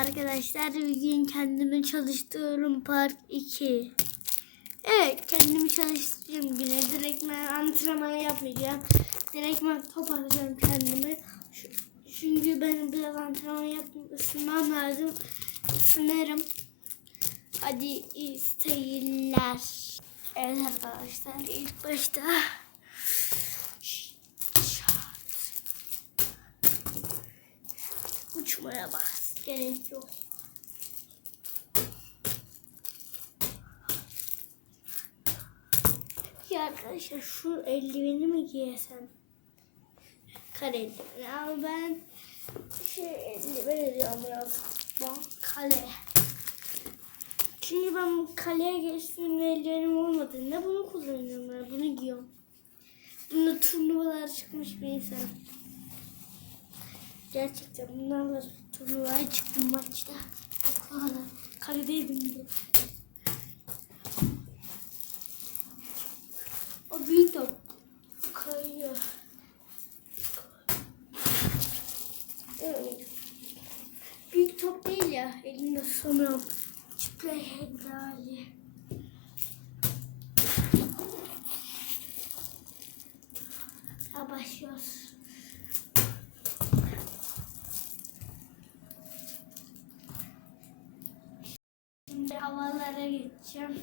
arkadaşlar. Bugün kendimi çalıştırıyorum part 2. Evet kendimi çalıştırıyorum güne. Direkt ben antrenman yapmayacağım. Direkt ben top kendimi. Çünkü benim biraz antrenman yapıp ısınmam lazım. Isınırım. Hadi iyi seyirler. Evet arkadaşlar ilk başta uçmaya bak. Gerek yok. Ya arkadaşlar şu eldiveni mi giysem? Kare eldiveni ama ben şey eldiven ediyorum biraz. Bak kale. Çünkü ben kaleye geçtiğimde eldivenim olmadığında bunu kullanıyorum ben. Bunu giyiyorum. Bunda turnuvalar çıkmış bir insan. Gerçekten bunlarla turnuvaya çıktım maçta. Okulda kaledeydim bir de. O büyük top kayıyor. Evet. Büyük top değil ya. Elimde tutamıyorum. Çıplak hali. Ha başlıyoruz. Şimdi geçeceğim.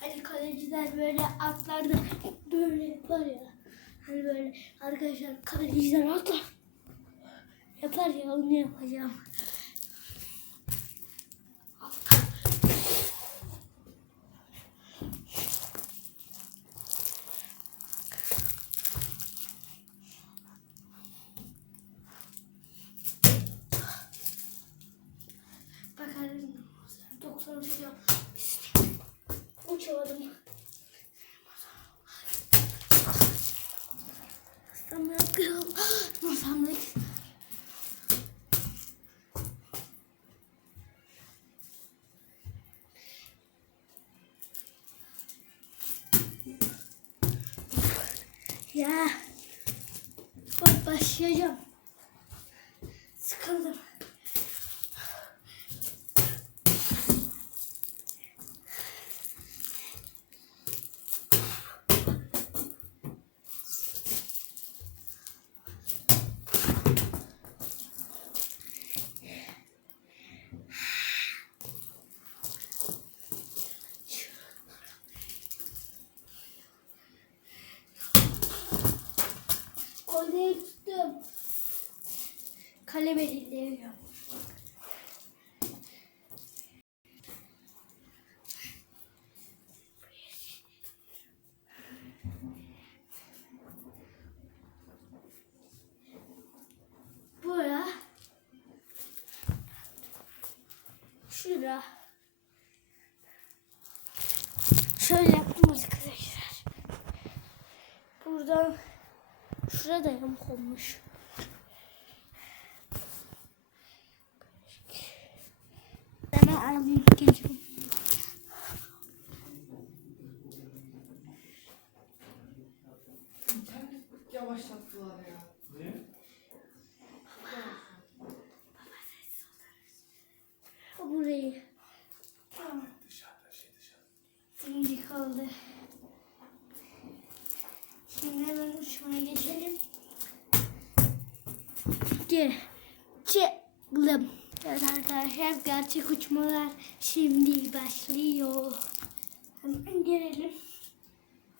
Hani kaleciler böyle atlarda böyle yapar ya. Hani böyle arkadaşlar kaleciler atlar. Yapar ya onu yapacağım. 90 kilo. Uçamadım. Masamda kırıl. Masamda Ya. Bak başlayacağım. Şura. Şöyle yaptım arkadaşlar. Buradan Şurada yamuk olmuş. Hemen alayım geliyorum. Yavaşlattılar ya. Burayı. Şimdi kaldı. Şimdi hemen uçmaya geçelim. Geçelim. Evet arkadaşlar gerçek uçmalar şimdi başlıyor. Hemen gelelim.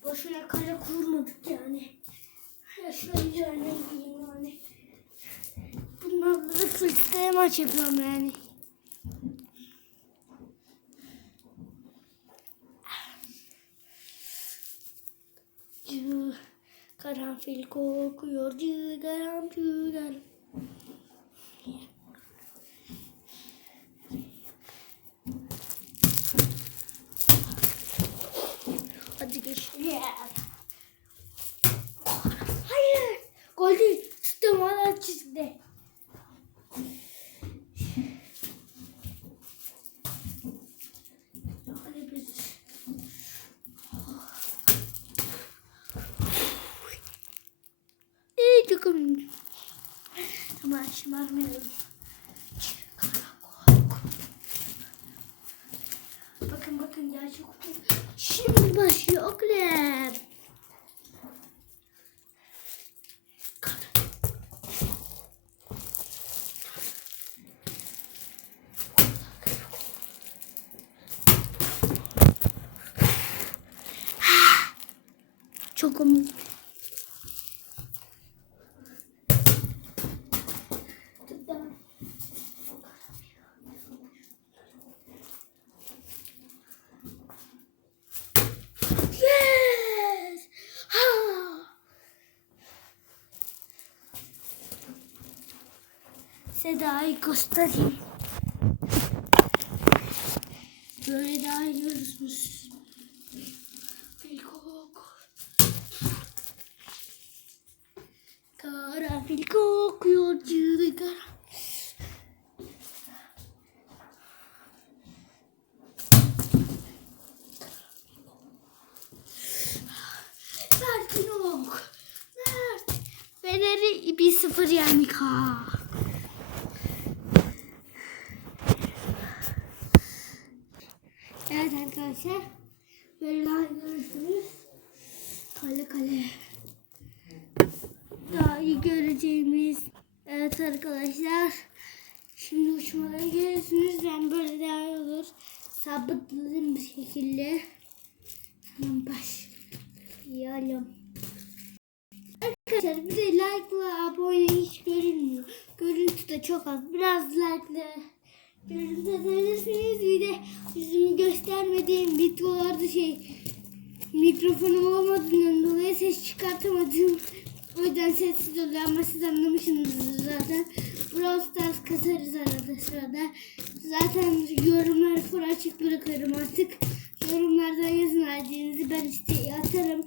Boşuna kale kurmadık yani. Ya şöyle diyeyim yani. Bunlarla da fırtaya maç yapıyorum yani. Karanfil kokuyor cı garam. Hadi geçelim. Hayır. Gol değil. Tuttum hala çizgide. mais ou. Seda'yı göstereyim. Böyle daha iyi görürsünüz. Filkok. Karanfil kokuyor cırgara. Mert yok. Mert. Fener'i 1-0 yendik ha. Evet arkadaşlar. Böyle daha görürsünüz. Kale kale. Daha iyi göreceğimiz. Evet arkadaşlar. Şimdi uçmalara geliyorsunuz. Ben böyle daha iyi olur. Sabitledim bir şekilde. Tamam başlayalım. Arkadaşlar bir de like ve abone hiç görünmüyor. Görüntü de çok az. Biraz like ile görüntü atabilirsiniz. Bir de yüzümü göstermediğim videolarda şey mikrofonum olmadığından dolayı ses çıkartamadım. O yüzden sessiz oluyor ama siz anlamışsınız zaten. Brawl Stars kasarız arada sırada. Zaten yorumları full açık bırakıyorum artık. Yorumlardan yazın halinizi ben işte atarım.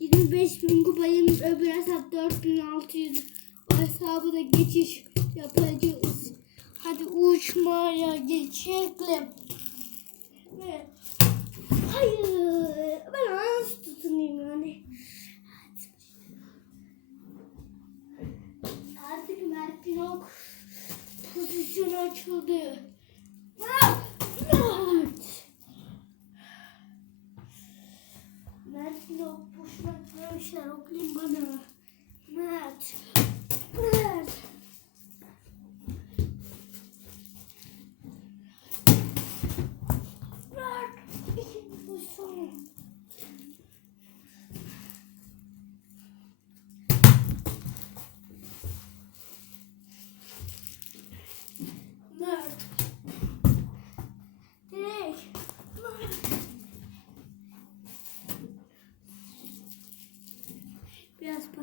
25 bin kupayım öbür hesap 4600. O hesabı da geçiş yapacağız. Hadi uçmaya geçelim. Evet. Hayır. Ben nasıl tutunayım yani? Artık Mert'in ok pozisyonu açıldı.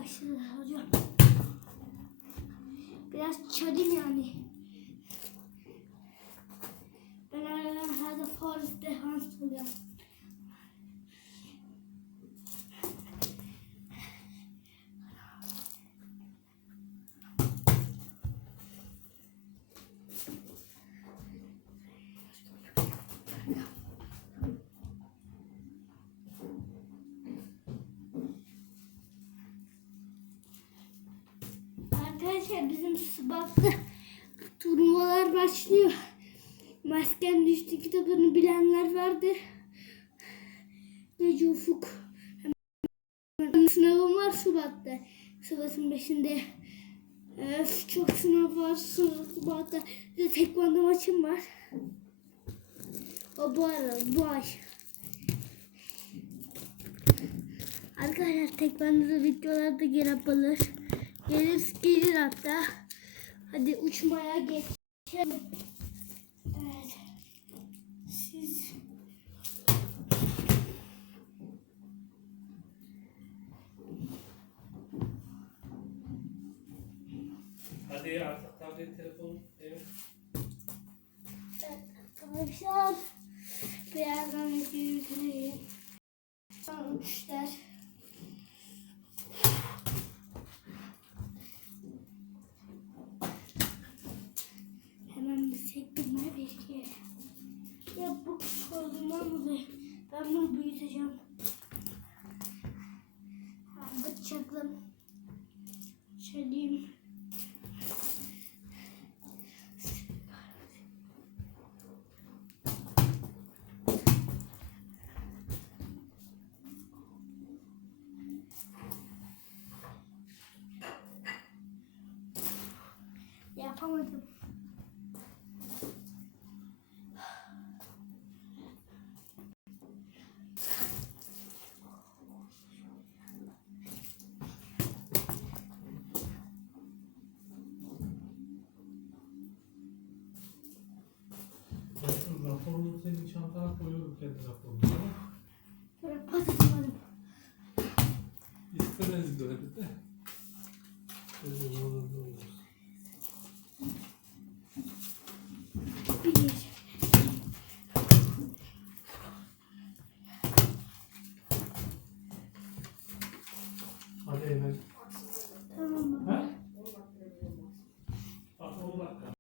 Başladı hocam. Biraz çadım yani. Ben her de Forrest Defans Arkadaşlar bizim Sıbat'ta turnuvalar başlıyor. Masken düştü kitabını bilenler vardır. Gece Ufuk. Hemen sınavım var Şubat'ta. Şubat'ın 5'inde. Öf, çok sınav var Şubat'ta. Bir tekvando maçım var. O bu ara, bu ay. Arkadaşlar tekvando videolarda geri yapılır. Gelir, gelir hatta. Hadi uçmaya geçelim. Evet. Siz Hadi artık tablet telefon evet. Arkadaşlar birazdan videoyu. Son 3'te yapamadım. Raporunu senin çantana koyuyorum kendi raporunu. Bırak patlatmadım. İstemezdi öyle de.